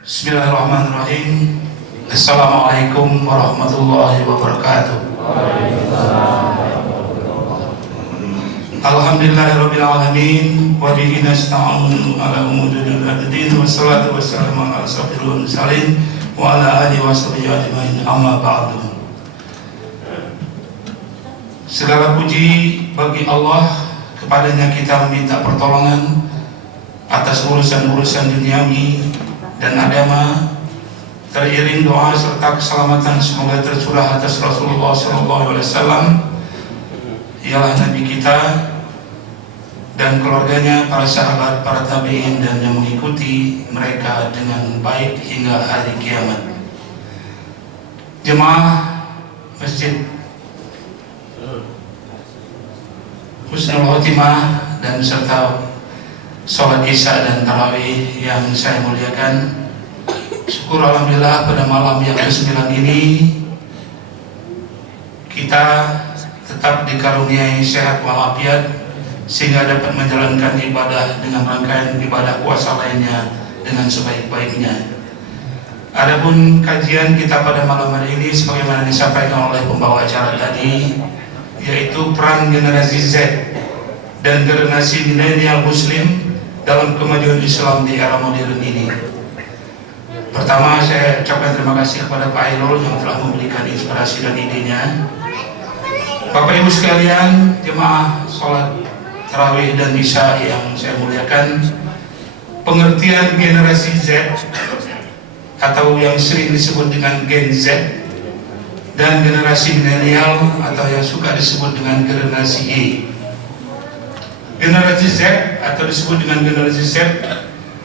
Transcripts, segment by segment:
Bismillahirrahmanirrahim. Assalamualaikum warahmatullahi wabarakatuh. Alhamdulillahirabbil alamin wa bihi nasta'inu ala umuri dunya wassalatu wassalamu ala asyrofil mursalin wa ala alihi washabihi ajmain, amma ba'du. Segala puji bagi Allah, kepadanya kita meminta pertolongan atas urusan-urusan duniawi dan agama, teriring doa serta keselamatan semoga tercurah atas Rasulullah SAW, ialah Nabi kita dan keluarganya, para sahabat, para tabi'in dan yang mengikuti mereka dengan baik hingga hari kiamat. Jemaah Masjid Husnul Khotimah dan serta sholat isya dan tarawih yang saya muliakan, syukur alhamdulillah pada malam yang ke-9 ini kita tetap dikaruniai sehat walafiat sehingga dapat menjalankan ibadah dengan rangkaian ibadah puasa lainnya dengan sebaik-baiknya. Adapun kajian kita pada malam hari ini sebagaimana disampaikan oleh pembawa acara tadi, yaitu peran generasi Z dan generasi milenial Muslim dalam kemajuan Islam di era modern ini. Pertama, saya ucapkan terima kasih kepada Pak Airul yang telah memberikan inspirasi dan idenya. Bapak Ibu sekalian, jemaah sholat tarawih dan isya yang saya muliakan, pengertian generasi Z atau yang sering disebut dengan Gen Z dan generasi milenial atau yang suka disebut dengan generasi Y. Generasi Z atau disebut dengan generasi Z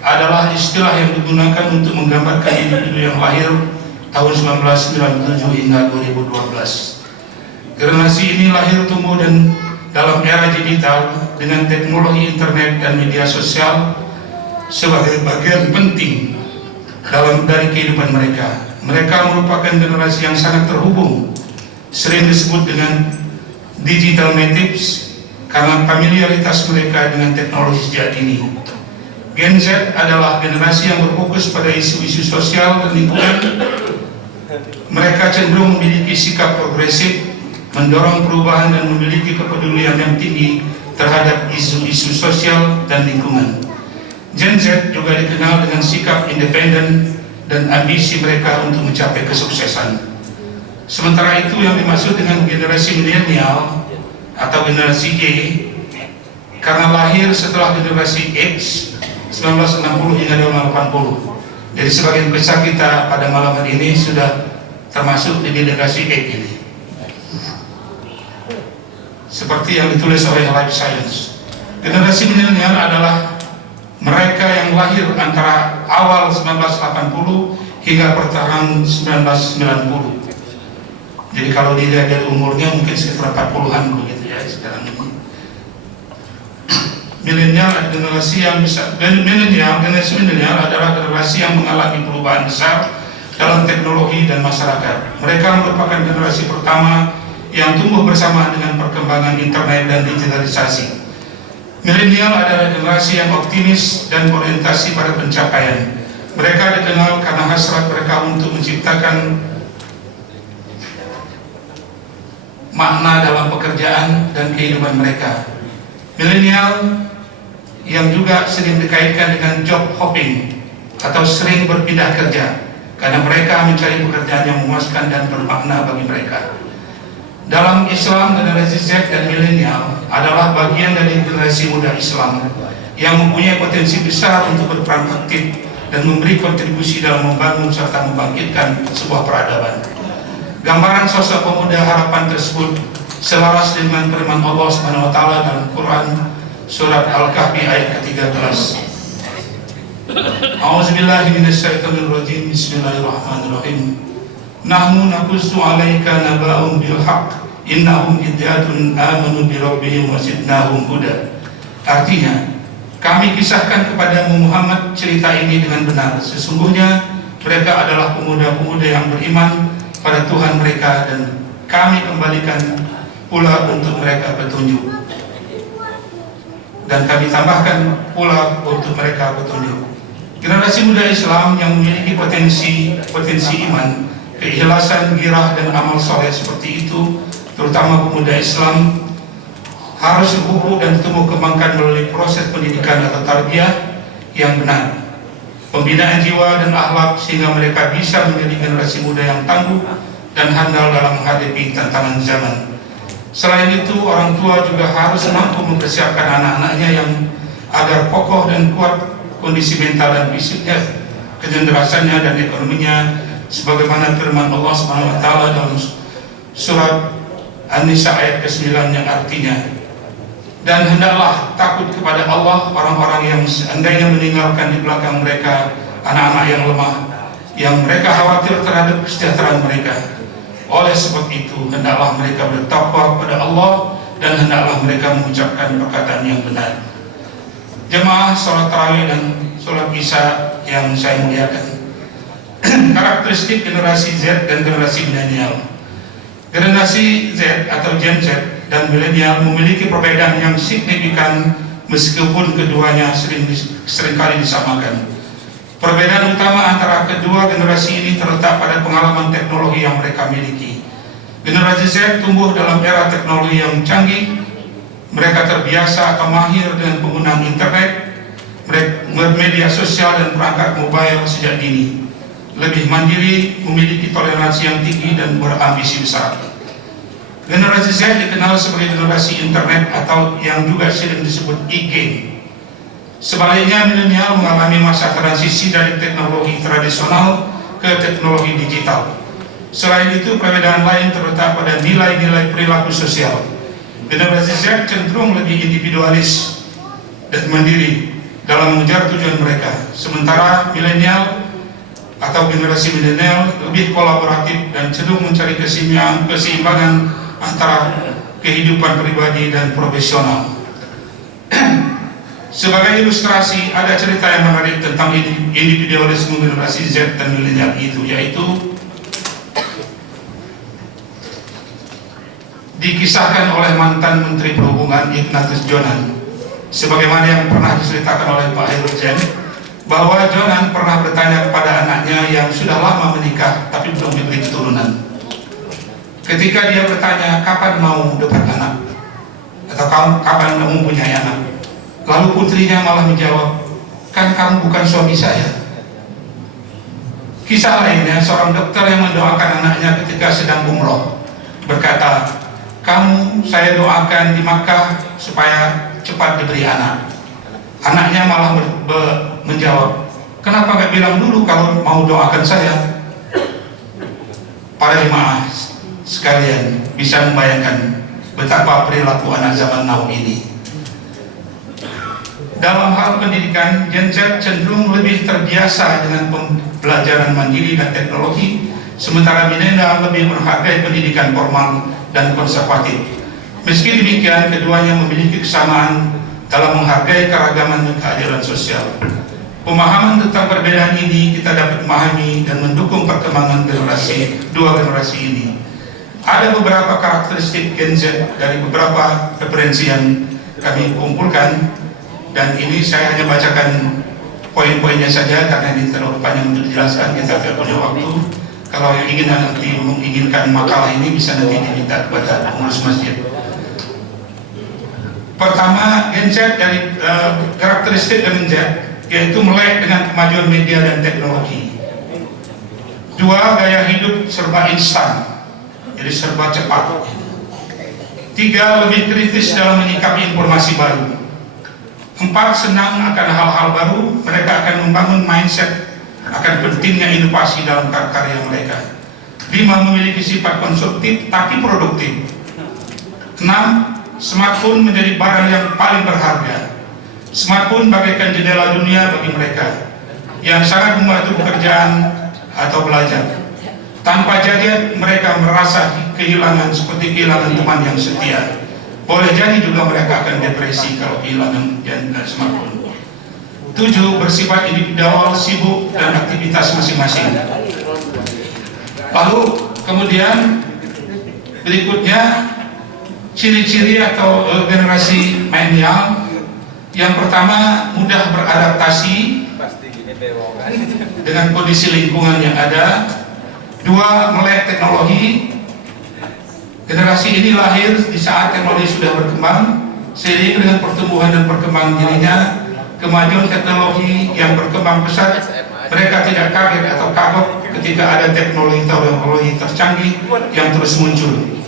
adalah istilah yang digunakan untuk menggambarkan individu yang lahir tahun 1997 hingga 2012. Generasi ini lahir tumbuh dan dalam era digital dengan teknologi internet dan media sosial sebagai bagian penting dari kehidupan mereka. Mereka merupakan generasi yang sangat terhubung, sering disebut dengan digital natives karena familiaritas mereka dengan teknologi sejak dini. Gen Z adalah generasi yang berfokus pada isu-isu sosial dan lingkungan. Mereka cenderung memiliki sikap progresif, mendorong perubahan dan memiliki kepedulian yang tinggi terhadap isu-isu sosial dan lingkungan. Gen Z juga dikenal dengan sikap independen dan ambisi mereka untuk mencapai kesuksesan. Sementara itu yang dimaksud dengan generasi milenial atau generasi Y karena lahir setelah generasi X 1960 hingga 1980. Jadi sebagian besar kita pada malam hari ini sudah termasuk di generasi X ini, seperti yang ditulis oleh Life Science. Generasi milenial adalah mereka yang lahir antara awal 1980 hingga pertengahan 1990. Jadi kalau dilihat dari umurnya mungkin sekitar 40-an begitu ya sekarang ini. Milenial generasi milenial adalah generasi yang mengalami perubahan besar dalam teknologi dan masyarakat. Mereka merupakan generasi pertama yang tumbuh bersama dengan perkembangan internet dan digitalisasi. Milenial adalah generasi yang optimis dan berorientasi pada pencapaian. Mereka dikenal karena hasrat mereka untuk menciptakan makna dalam pekerjaan dan kehidupan mereka. Milenial yang juga sering dikaitkan dengan job hopping atau sering berpindah kerja karena mereka mencari pekerjaan yang memuaskan dan bermakna bagi mereka. Dalam Islam, generasi Z dan milenial adalah bagian dari generasi muda Islam yang mempunyai potensi besar untuk berperan aktif dan memberi kontribusi dalam membangun serta membangkitkan sebuah peradaban. Gambaran sosok pemuda harapan tersebut selaras dengan firman Allah SWT dalam Quran surat Al-Kahfi ayat ke-13. A'udzubillahi minasyaitonirrajim. Bismillahirrahmanirrahim. Nahnu naqussu 'alaika naba'um bil haqq innahum fityatun amanu bi rabbihim wa zidnahum huda. Artinya, kami kisahkan kepadamu Muhammad cerita ini dengan benar. Sesungguhnya mereka adalah pemuda-pemuda yang beriman pada Tuhan mereka dan kami kembalikan pula untuk mereka petunjuk. Dan kami tambahkan pula untuk mereka petunjuk. Generasi muda Islam yang memiliki potensi iman, keikhlasan, girah dan amal soleh seperti itu, terutama pemuda Islam, harus berpupuk dan tumbuh kembangkan melalui proses pendidikan atau tarbiyah yang benar, pembinaan jiwa dan akhlak, sehingga mereka bisa menjadi generasi muda yang tangguh dan handal dalam menghadapi tantangan zaman. Selain itu, orang tua juga harus mampu mempersiapkan anak-anaknya yang agar kokoh dan kuat kondisi mental dan fisiknya, kecerdasannya dan ekonominya, sebagaimana firman Allah SWT dalam surat An-Nisa ayat ke-9 yang artinya, dan hendaklah takut kepada Allah orang-orang yang seandainya meninggalkan di belakang mereka anak-anak yang lemah, yang mereka khawatir terhadap kesejahteraan mereka. Oleh sebab itu, hendaklah mereka bertakwa kepada Allah dan hendaklah mereka mengucapkan perkataan yang benar. Jemaah sholat tarawih dan sholat isya yang saya muliakan, karakteristik generasi Z dan generasi milenial. Generasi Z atau Gen Z dan milenial memiliki perbedaan yang signifikan, meskipun keduanya seringkali disamakan. Perbedaan utama antara kedua generasi ini terletak pada pengalaman teknologi yang mereka miliki. Generasi Z tumbuh dalam era teknologi yang canggih. Mereka terbiasa atau mahir dengan penggunaan internet, media sosial dan perangkat mobile sejak dini. Lebih mandiri, memiliki toleransi yang tinggi dan berambisi besar. Generasi Z dikenal sebagai generasi internet atau yang juga sering disebut e-game. Sebaliknya, milenial mengalami masa transisi dari teknologi tradisional ke teknologi digital. Selain itu, perbedaan lain terletak pada nilai-nilai perilaku sosial. Generasi Z cenderung lebih individualis dan mandiri dalam mengejar tujuan mereka, sementara milenial atau generasi milenial lebih kolaboratif dan cenderung mencari keseimbangan antara kehidupan pribadi dan profesional. Sebagai ilustrasi, ada cerita yang menarik tentang individualisme generasi Z dan milenial itu, yaitu dikisahkan oleh mantan Menteri Perhubungan Ignatius Jonan, sebagaimana yang pernah diceritakan oleh Pak Irjen, bahwa Jonan pernah bertanya kepada anaknya yang sudah lama menikah tapi belum diberi keturunan. Ketika dia bertanya, kapan mau dapat anak? Atau kapan kamu punya anak? Lalu putrinya malah menjawab, kan kamu bukan suami saya. Kisah lainnya, seorang dokter yang mendoakan anaknya ketika sedang umroh berkata, kamu saya doakan di Makkah supaya cepat diberi anak. Anaknya malah menjawab, kenapa gak bilang dulu kalau mau doakan saya? Para jemaah sekalian bisa membayangkan betapa perilaku anak zaman now ini. Dalam hal pendidikan, Gen Z cenderung lebih terbiasa dengan pembelajaran mandiri dan teknologi, sementara milenial lebih menghargai pendidikan formal dan konservatif. Meski demikian, keduanya memiliki kesamaan dalam menghargai keragaman dan keadilan sosial. Pemahaman tentang perbedaan ini kita dapat memahami dan mendukung perkembangan dua generasi ini. Ada beberapa karakteristik Gen Z dari beberapa referensi yang kami kumpulkan, dan ini saya hanya bacakan poin-poinnya saja karena ini terlalu panjang untuk dijelaskan, kita tidak punya waktu. Kalau yang ingin nanti menginginkan makalah ini bisa nanti diminta kepada pengurus masjid. Pertama, Gen Z dari karakteristik Gen Z yaitu melek dengan kemajuan media dan teknologi. Dua, gaya hidup serba instan, jadi serba cepat. Tiga, lebih kritis dalam menyikapi informasi baru. Empat, senang akan hal-hal baru. Mereka akan membangun mindset akan pentingnya inovasi dalam karya mereka. 5, memiliki sifat konsumtif tapi produktif. 6, smartphone menjadi barang yang paling berharga. Smartphone bagaikan jendela dunia bagi mereka, yang sangat membantu pekerjaan atau belajar. Tanpa gadget, mereka merasa kehilangan seperti kehilangan teman yang setia. Boleh jadi juga mereka akan depresi kalau kehilangan smartphone. 7, bersifat individual, sibuk dan aktivitas masing-masing. Lalu kemudian berikutnya ciri-ciri atau generasi milenial. Yang pertama, mudah beradaptasi, dengan kondisi lingkungan yang ada. Dua, melek teknologi. Generasi ini lahir di saat teknologi sudah berkembang. Seiring dengan pertumbuhan dan perkembangan dirinya, kemajuan teknologi yang berkembang pesat, mereka tidak kaget atau kagok ketika ada teknologi tercanggih yang terus muncul.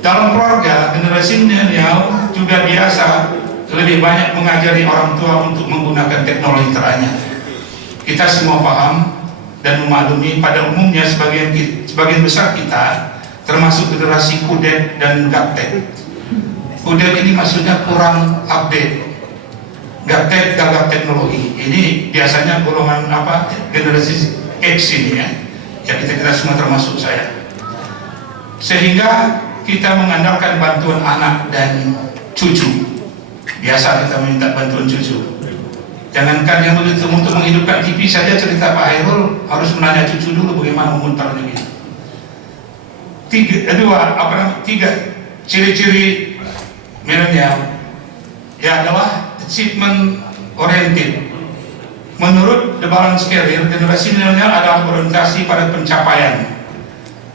Dalam keluarga, generasi milenial juga biasa lebih banyak mengajari orang tua untuk menggunakan teknologi teranyar. Kita semua paham dan memaklumi pada umumnya sebagian besar kita, termasuk generasi kudet dan gaptek. Kudet ini maksudnya kurang update, gaptek gagap teknologi. Ini biasanya golongan generasi X ini ya kita semua termasuk saya. Sehingga kita mengandalkan bantuan anak dan cucu. Biasa kita minta bantuan cucu. Jangankan yang begitu, untuk menghidupkan TV saja cerita Pak Hairul harus menanya cucu dulu bagaimana memutarnya gitu. Tiga ciri-ciri milenial ya adalah achievement oriented. Menurut The Balance Career, generasi milenial adalah orientasi pada pencapaian.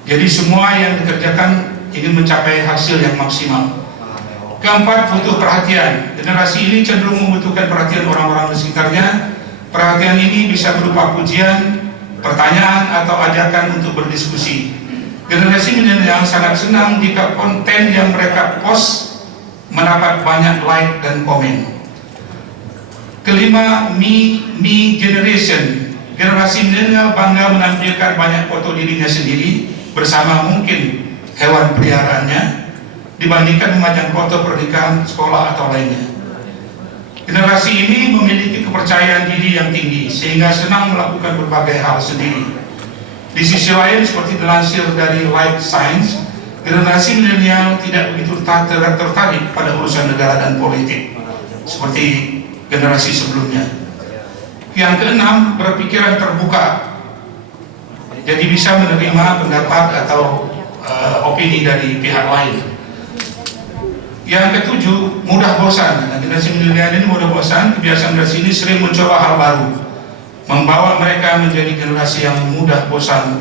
Jadi semua yang dikerjakan ingin mencapai hasil yang maksimal. Keempat, butuh perhatian. Generasi ini cenderung membutuhkan perhatian orang-orang di sekitarnya. Perhatian ini bisa berupa pujian, pertanyaan, atau ajakan untuk berdiskusi. Generasi milenial sangat senang jika konten yang mereka post mendapat banyak like dan komen. Kelima, me generation. Generasi milenial bangga menampilkan banyak foto dirinya sendiri bersama mungkin hewan peliharaannya dibandingkan memajang foto pernikahan, sekolah, atau lainnya. Generasi ini memiliki kepercayaan diri yang tinggi sehingga senang melakukan berbagai hal sendiri. Di sisi lain, seperti dilansir dari Life Science, generasi milenial tidak begitu tertarik pada urusan negara dan politik seperti generasi sebelumnya. Yang keenam, berpikiran terbuka, jadi bisa menerima pendapat atau opini dari pihak lain. Yang ketujuh, mudah bosan. Generasi milenial ini mudah bosan. Kebiasaan generasi ini sering mencoba hal baru, membawa mereka menjadi generasi yang mudah bosan.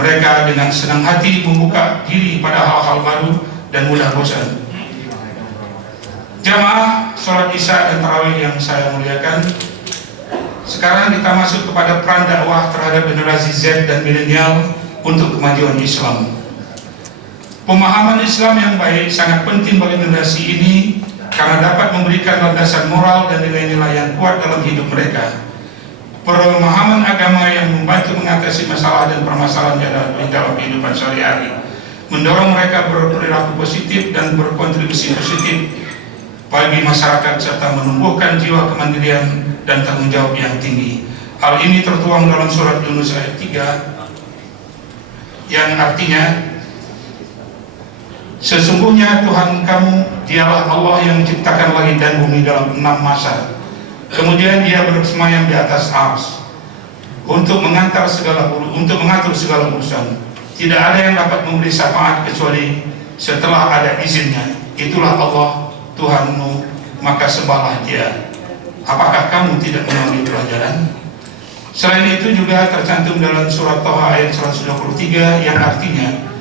Mereka dengan senang hati membuka diri pada hal-hal baru dan mudah bosan. Jamaah sholat Isya dan Tarawih yang saya muliakan, sekarang kita masuk kepada peran dakwah terhadap generasi Z dan milenial untuk kemajuan Islam. Pemahaman Islam yang baik sangat penting bagi generasi ini karena dapat memberikan landasan moral dan nilai-nilai yang kuat dalam hidup mereka. Pemahaman agama yang membantu mengatasi masalah dan permasalahan dalam kehidupan sehari-hari, mendorong mereka berperilaku positif dan berkontribusi positif bagi masyarakat serta menumbuhkan jiwa kemandirian dan tanggung jawab yang tinggi. Hal ini tertuang dalam surat Yunus ayat 3 yang artinya, sesungguhnya Tuhan kamu dialah Allah yang menciptakan langit dan bumi dalam 6 masa. Kemudian dia bersemayam di atas ars untuk mengatur segala urusan. Tidak ada yang dapat memberi syafaat kecuali setelah ada izinnya. Itulah Allah Tuhanmu, maka sembahlah Dia. Apakah kamu tidak mengambil pelajaran? Selain itu juga tercantum dalam surat Thaha ayat 123 yang artinya,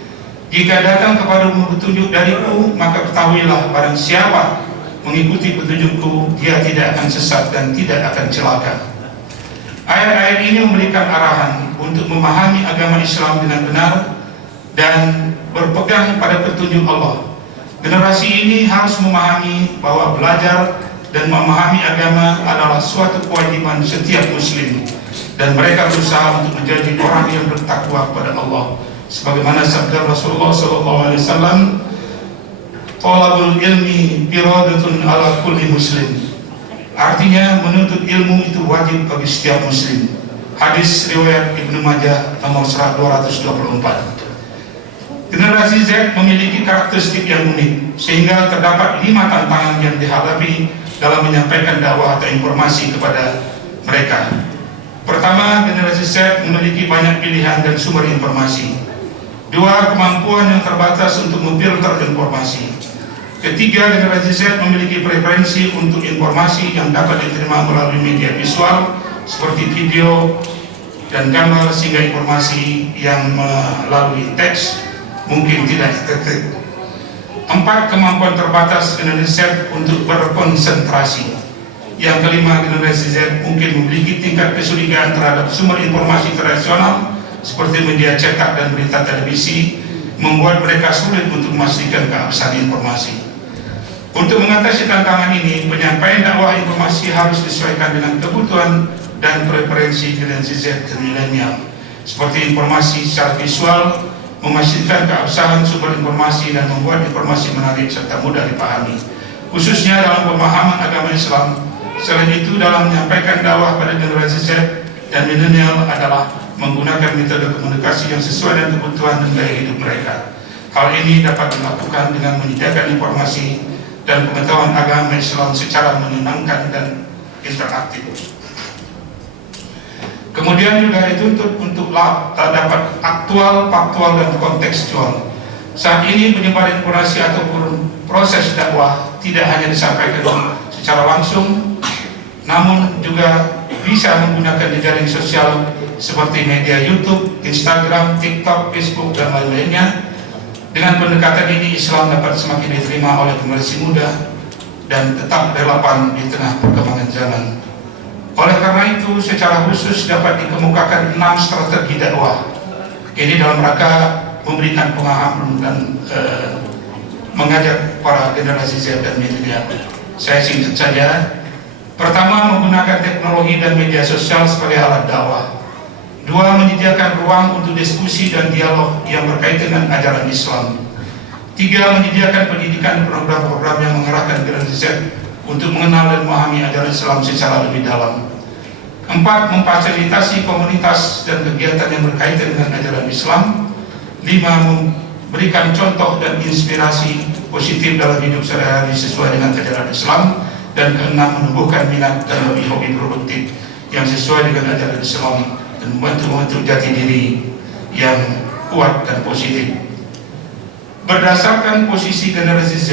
jika datang kepadamu petunjuk dariku, maka ketahuilah barang siapa mengikuti petunjukku, dia tidak akan sesat dan tidak akan celaka. Ayat-ayat ini memberikan arahan untuk memahami agama Islam dengan benar dan berpegang pada petunjuk Allah. Generasi ini harus memahami bahwa belajar dan memahami agama adalah suatu kewajiban setiap muslim, dan mereka berusaha untuk menjadi orang yang bertakwa kepada Allah. Sebagaimana sabda Rasulullah SAW, "Talabul ilmi firadatun ala kulli muslim." Artinya menuntut ilmu itu wajib bagi setiap muslim. Hadis riwayat Ibnu Majah nomor 224. Generasi Z memiliki karakteristik yang unik sehingga terdapat 5 tantangan yang dihadapi dalam menyampaikan dakwah atau informasi kepada mereka. Pertama, generasi Z memiliki banyak pilihan dan sumber informasi. 2, kemampuan yang terbatas untuk memfilter informasi. Ketiga, generasi Z memiliki preferensi untuk informasi yang dapat diterima melalui media visual seperti video dan gambar, sehingga informasi yang melalui teks mungkin tidak detek. 4. Kemampuan terbatas generasi Z untuk berkonsentrasi. Yang kelima, generasi Z mungkin memiliki tingkat kecurigaan terhadap sumber informasi tradisional seperti media cetak dan berita televisi, membuat mereka sulit untuk memastikan keabsahan informasi. Untuk mengatasi tantangan ini, penyampaian dakwah informasi harus disesuaikan dengan kebutuhan dan preferensi generasi Z dan milenial, seperti informasi secara visual, memastikan keabsahan sumber informasi, dan membuat informasi menarik serta mudah dipahami, khususnya dalam pemahaman agama Islam. Selain itu, dalam menyampaikan dakwah pada generasi Z dan milenial adalah menggunakan metode komunikasi yang sesuai dengan kebutuhan dan gaya hidup mereka. Hal ini dapat dilakukan dengan menyediakan informasi dan pengetahuan agama Islam secara menyenangkan dan interaktif. Kemudian juga dituntut untuk dapat aktual, faktual, dan kontekstual. Saat ini penyebaran informasi ataupun proses dakwah tidak hanya disampaikan secara langsung, namun juga bisa menggunakan jejaring sosial seperti media YouTube, Instagram, TikTok, Facebook, dan lain-lainnya. Dengan pendekatan ini, Islam dapat semakin diterima oleh generasi muda dan tetap relevan di tengah perkembangan zaman. Oleh karena itu, secara khusus dapat dikemukakan 6 strategi dakwah. Ini dalam rangka memberikan pemahaman dan mengajak para generasi Z dan milenial. Saya singkat saja. Pertama, menggunakan teknologi dan media sosial sebagai alat dakwah. 2. Menyediakan ruang untuk diskusi dan dialog yang berkaitan dengan ajaran Islam. 3. Menyediakan pendidikan program-program yang mengarahkan generasi Z untuk mengenal dan memahami ajaran Islam secara lebih dalam. 4. Memfasilitasi komunitas dan kegiatan yang berkaitan dengan ajaran Islam. 5. Memberikan contoh dan inspirasi positif dalam hidup sehari-hari sesuai dengan ajaran Islam. Dan 6. Menumbuhkan minat dan hobi produktif yang sesuai dengan ajaran Islam dan membantu jati diri yang kuat dan positif. Berdasarkan posisi generasi Z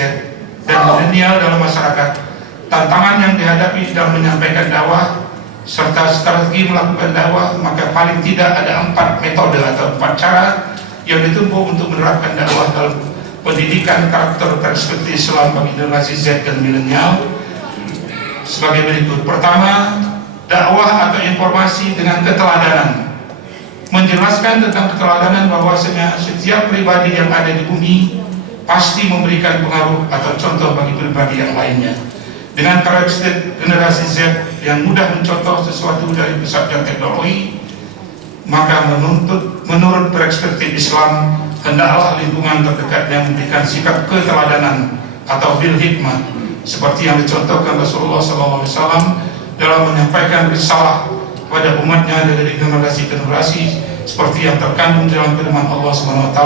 dan milenial dalam masyarakat, tantangan yang dihadapi dalam menyampaikan dakwah serta strategi melakukan dakwah, maka paling tidak ada 4 metode atau 4 cara yang ditempuh untuk menerapkan dakwah dalam pendidikan karakter perspektif Islam bagi generasi Z dan milenial sebagai berikut. Pertama, dakwah atau informasi dengan keteladanan. Menjelaskan tentang keteladanan bahwasanya setiap pribadi yang ada di bumi pasti memberikan pengaruh atau contoh bagi pribadi yang lainnya. Dengan karakteristik generasi Z yang mudah mencontoh sesuatu dari pusat dan teknologi, maka menurut perspektif Islam, hendaklah lingkungan terdekat yang memberikan sikap keteladanan atau bil hikmah, seperti yang dicontohkan Rasulullah SAW dalam menyampaikan risalah kepada umatnya dari generasi ke generasi, seperti yang terkandung dalam firman Allah SWT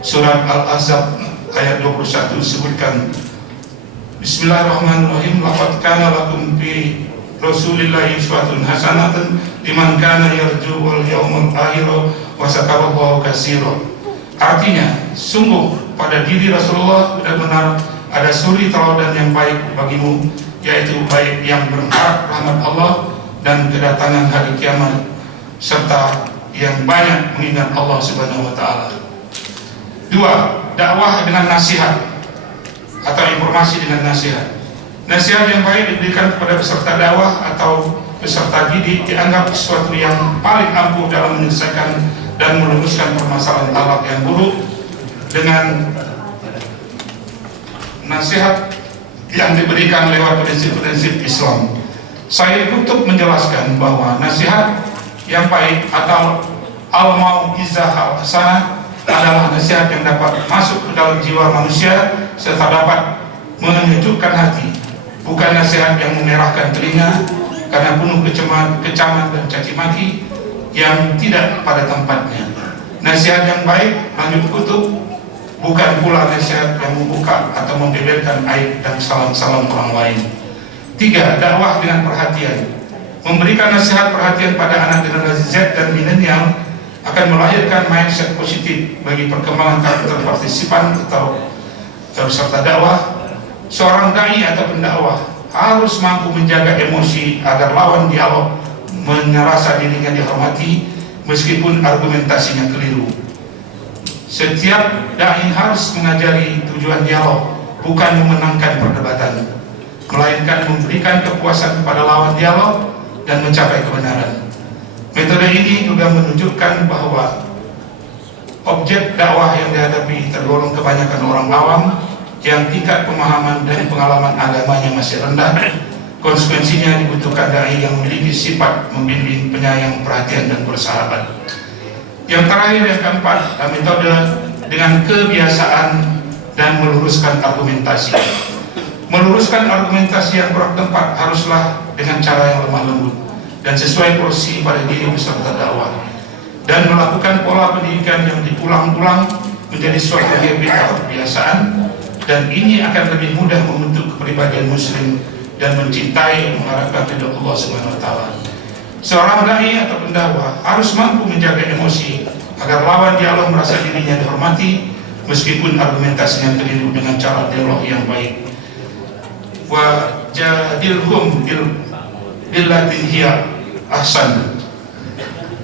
surat Al-Ahzab ayat 21 disebutkan, Bismillahirrahmanirrahim. Laqad kana lakum fi Rasulillahi uswatun hasanatun liman kana yarju wal yaumil akhir wa dzakarallaha katsiran. Artinya, sungguh pada diri Rasulullah benar-benar ada suri teladan yang baik bagimu, yaitu baik yang berharap rahmat Allah dan kedatangan hari kiamat, serta yang banyak mengingat Allah Subhanahu wa taala. 2. Dakwah dengan nasihat atau informasi dengan nasihat. Nasihat yang baik diberikan kepada peserta dakwah atau peserta didik dianggap sesuatu yang paling ampuh dalam menyelesaikan dan meluruskan permasalahan akhlak yang buruk dengan nasihat yang diberikan lewat prinsip-prinsip Islam. Sayyid Qutb menjelaskan bahwa nasihat yang baik atau al-mau'izah al-hasanah adalah nasihat yang dapat masuk ke dalam jiwa manusia serta dapat menyejukkan hati, bukan nasihat yang memerahkan telinga karena penuh kecaman dan caci maki yang tidak pada tempatnya. Nasihat yang baik, lanjut Qutb, bukan pula nasihat yang membuka atau membeberkan aib dan salam-salam orang lain. 3. Dakwah dengan perhatian. Memberikan nasihat perhatian pada anak generasi Z dan milenial akan melahirkan mindset positif bagi perkembangan karakter partisipan atau peserta dakwah. Seorang dai atau pendakwah harus mampu menjaga emosi agar lawan dialog merasa dirinya dihormati meskipun argumentasinya keliru. Setiap dai harus mengajari tujuan dialog bukan memenangkan perdebatan, melainkan memberikan kepuasan kepada lawan dialog dan mencapai kebenaran. Metode ini juga menunjukkan bahwa objek dakwah yang dihadapi tergolong kebanyakan orang awam yang tingkat pemahaman dan pengalaman agamanya masih rendah. Konsekuensinya dibutuhkan dai yang memiliki sifat membimbing, penyayang, perhatian, dan bersahabat. Yang terakhir, yang keempat, metode dengan kebiasaan dan meluruskan argumentasi. Meluruskan argumentasi yang kurang tepat haruslah dengan cara yang lemah lembut dan sesuai porsi pada diri peserta dakwah, dan melakukan pola pendidikan yang diulang-ulang menjadi suatu habit atau kebiasaan, dan ini akan lebih mudah membentuk kepribadian muslim dan mencintai mengharapkan ridha Allah Subhanahu wa taala. Seorang dai atau pendakwah harus mampu menjaga emosi agar lawan dialog merasa dirinya dihormati meskipun argumentasinya keliru dengan cara dialog yang baik. Wa jadilhum billati hiya ahsan.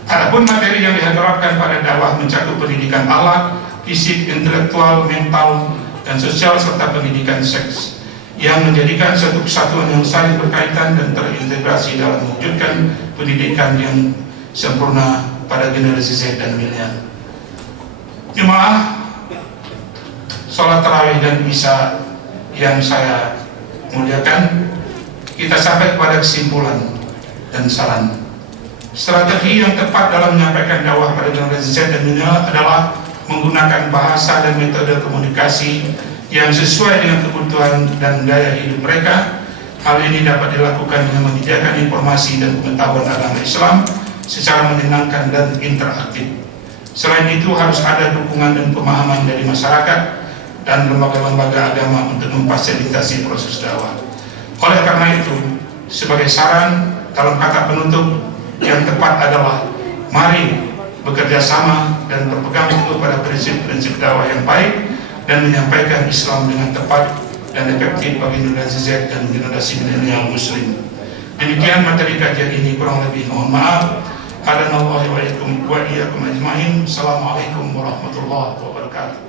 Adapun materi yang diharapkan pada dakwah mencakup pendidikan akhlak, fisik, intelektual, mental, dan sosial serta pendidikan seks yang menjadikan satu kesatuan yang saling berkaitan dan terintegrasi dalam mewujudkan pendidikan yang sempurna pada generasi Z dan milenial. Jemaah sholat tarawih dan isya yang saya muliakan, kita sampai kepada kesimpulan dan saran. Strategi yang tepat dalam menyampaikan dakwah pada generasi Z dan milenial adalah menggunakan bahasa dan metode komunikasi yang sesuai dengan kebutuhan dan gaya hidup mereka. Hal ini dapat dilakukan dengan menyediakan informasi dan pengetahuan agama Islam secara menyenangkan dan interaktif. Selain itu harus ada dukungan dan pemahaman dari masyarakat dan lembaga-lembaga agama untuk memfasilitasi proses dakwah. Oleh karena itu, sebagai saran dalam kata penutup yang tepat adalah mari bekerja sama dan berpegang teguh pada prinsip-prinsip dakwah yang baik dan menyampaikan Islam dengan tepat dan efektif bagi generasi Z dan generasi milenial muslim. Demikian materi kajian ini, kurang lebih mohon maaf. Hadanallahu wa iyyakum ajma'in. Assalamualaikum warahmatullahi wabarakatuh.